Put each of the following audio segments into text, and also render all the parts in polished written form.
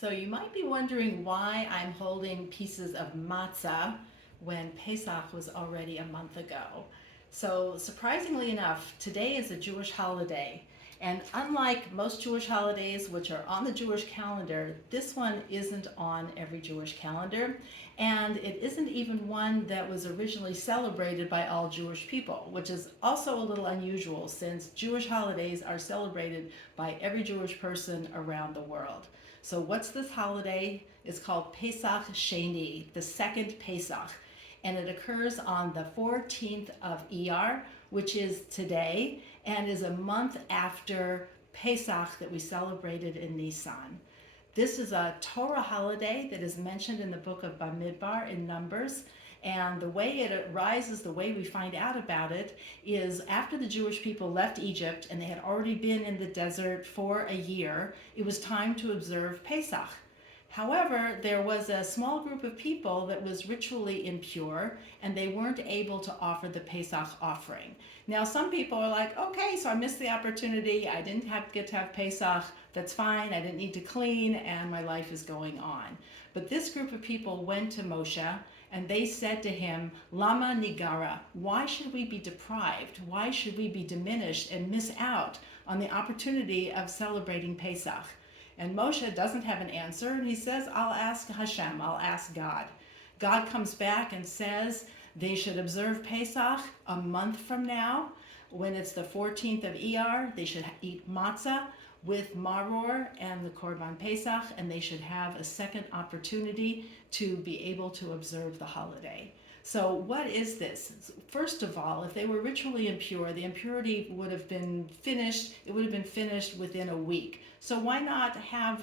So you might be wondering why I'm holding pieces of matzah when Pesach was already a month ago. So surprisingly enough, today is a Jewish holiday. And unlike most Jewish holidays, which are on the Jewish calendar, this one isn't on every Jewish calendar. And it isn't even one that was originally celebrated by all Jewish people, which is also a little unusual since Jewish holidays are celebrated by every Jewish person around the world. So what's this holiday? It's called Pesach Sheni, the second Pesach. And it occurs on the 14th of Iyar, which is today, and is a month after Pesach that we celebrated in Nisan. This is a Torah holiday that is mentioned in the book of Bamidbar in Numbers. And the way it arises, the way we find out about it, is after the Jewish people left Egypt and they had already been in the desert for a year, it was time to observe Pesach. However, there was a small group of people that was ritually impure and they weren't able to offer the Pesach offering. Now, some people are like, okay, so I missed the opportunity. I didn't get to have Pesach. That's fine. I didn't need to clean and my life is going on. But this group of people went to Moshe and they said to him, Lama Nigara, why should we be deprived? Why should we be diminished and miss out on the opportunity of celebrating Pesach? And Moshe doesn't have an answer, and he says, I'll ask Hashem, I'll ask God. God comes back and says they should observe Pesach a month from now. When it's the 14th of Iyar, they should eat matzah with maror and the Korban Pesach, and they should have a second opportunity to be able to observe the holiday. So what is this? First of all, if they were ritually impure, the impurity would have been finished. It would have been finished within a week. So why not have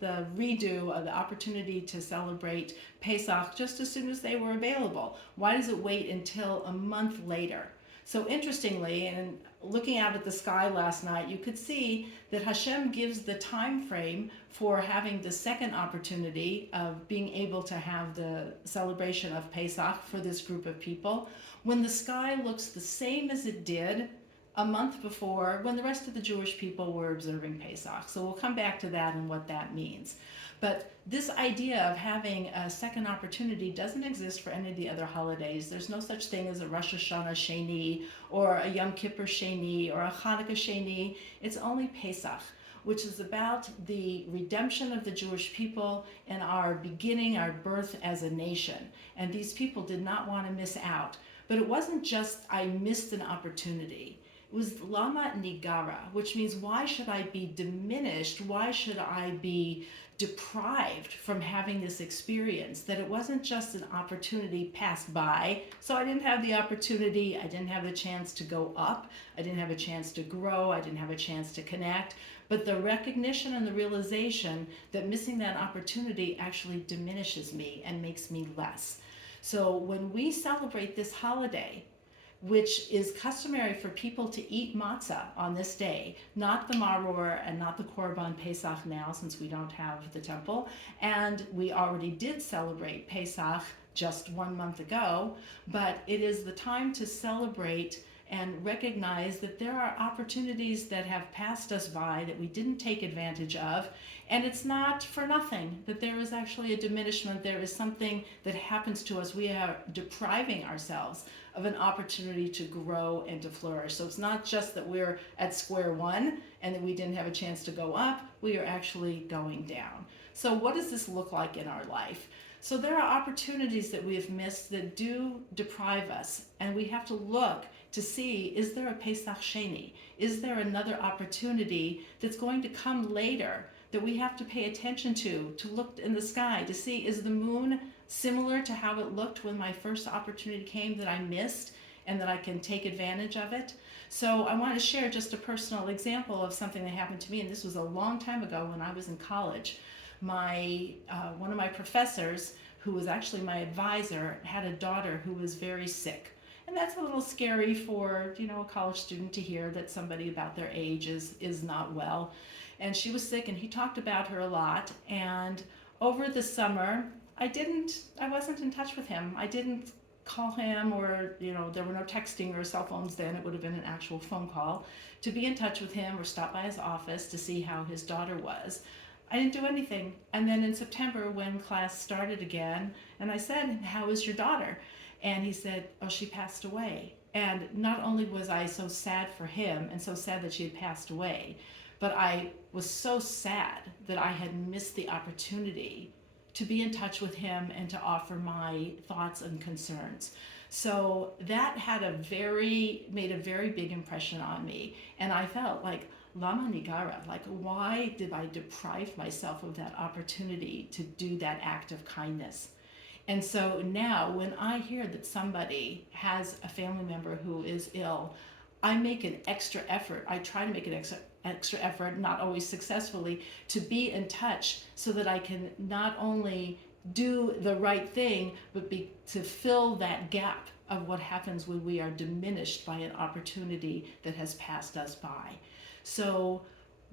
the redo of the opportunity to celebrate Pesach just as soon as they were available? Why does it wait until a month later? So interestingly, and looking out at the sky last night, you could see that Hashem gives the time frame for having the second opportunity of being able to have the celebration of Pesach for this group of people when the sky looks the same as it did a month before when the rest of the Jewish people were observing Pesach. So we'll come back to that and what that means. But this idea of having a second opportunity doesn't exist for any of the other holidays. There's no such thing as a Rosh Hashanah Sheni or a Yom Kippur Sheni or a Hanukkah Sheni. It's only Pesach, which is about the redemption of the Jewish people and our beginning, our birth as a nation. And these people did not want to miss out. But it wasn't just, I missed an opportunity. It was Lama Nigara, which means why should I be diminished? Why should I be deprived from having this experience? That it wasn't just an opportunity passed by. So I didn't have the opportunity, I didn't have the chance to go up, I didn't have a chance to grow, I didn't have a chance to connect. But the recognition and the realization that missing that opportunity actually diminishes me and makes me less. So when we celebrate this holiday, which is customary for people to eat matzah on this day, not the maror and not the korban Pesach now, since we don't have the temple. And we already did celebrate Pesach just 1 month ago, but it is the time to celebrate and recognize that there are opportunities that have passed us by that we didn't take advantage of. And it's not for nothing that there is actually a diminishment. There is something that happens to us. We are depriving ourselves of an opportunity to grow and to flourish. So it's not just that we're at square one and that we didn't have a chance to go up. We are actually going down. So what does this look like in our life? So there are opportunities that we have missed that do deprive us, and we have to look to see, is there a Pesach Sheni? Is there another opportunity that's going to come later that we have to pay attention to look in the sky to see, is the moon similar to how it looked when my first opportunity came that I missed and that I can take advantage of it? So I want to share just a personal example of something that happened to me, and this was a long time ago when I was in college. One of my professors, who was actually my advisor, had a daughter who was very sick. And that's a little scary for, a college student to hear that somebody about their age is not well. And she was sick, and he talked about her a lot. And over the summer, I wasn't in touch with him. I didn't call him, or there were no texting or cell phones then. It would have been an actual phone call to be in touch with him or stop by his office to see how his daughter was. I didn't do anything. And then in September, when class started again, and I said, "How is your daughter?" And he said, "Oh, she passed away." And not only was I so sad for him and so sad that she had passed away, but I was so sad that I had missed the opportunity to be in touch with him and to offer my thoughts and concerns. So that made a very big impression on me. And I felt like, Lama Nigara, like, why did I deprive myself of that opportunity to do that act of kindness? And so now, when I hear that somebody has a family member who is ill, I make an extra effort. I try to make an extra effort, not always successfully, to be in touch so that I can not only do the right thing, but to fill that gap of what happens when we are diminished by an opportunity that has passed us by. So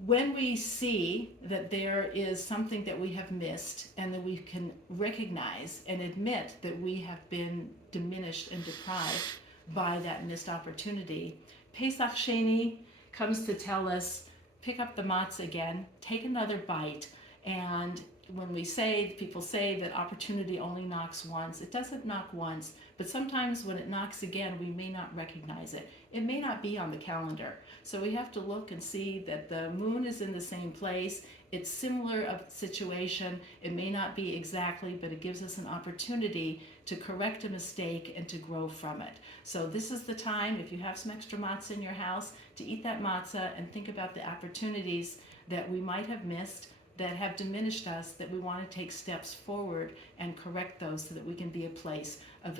when we see that there is something that we have missed and that we can recognize and admit that we have been diminished and deprived by that missed opportunity, Pesach Sheni comes to tell us, pick up the matzah again, take another bite. And when people say that opportunity only knocks once, it doesn't knock once, but sometimes when it knocks again, we may not recognize it. It may not be on the calendar. So we have to look and see that the moon is in the same place. It's similar of situation. It may not be exactly, but it gives us an opportunity to correct a mistake and to grow from it. So this is the time, if you have some extra matzah in your house, to eat that matzah and think about the opportunities that we might have missed, that have diminished us, that we want to take steps forward and correct those so that we can be a place of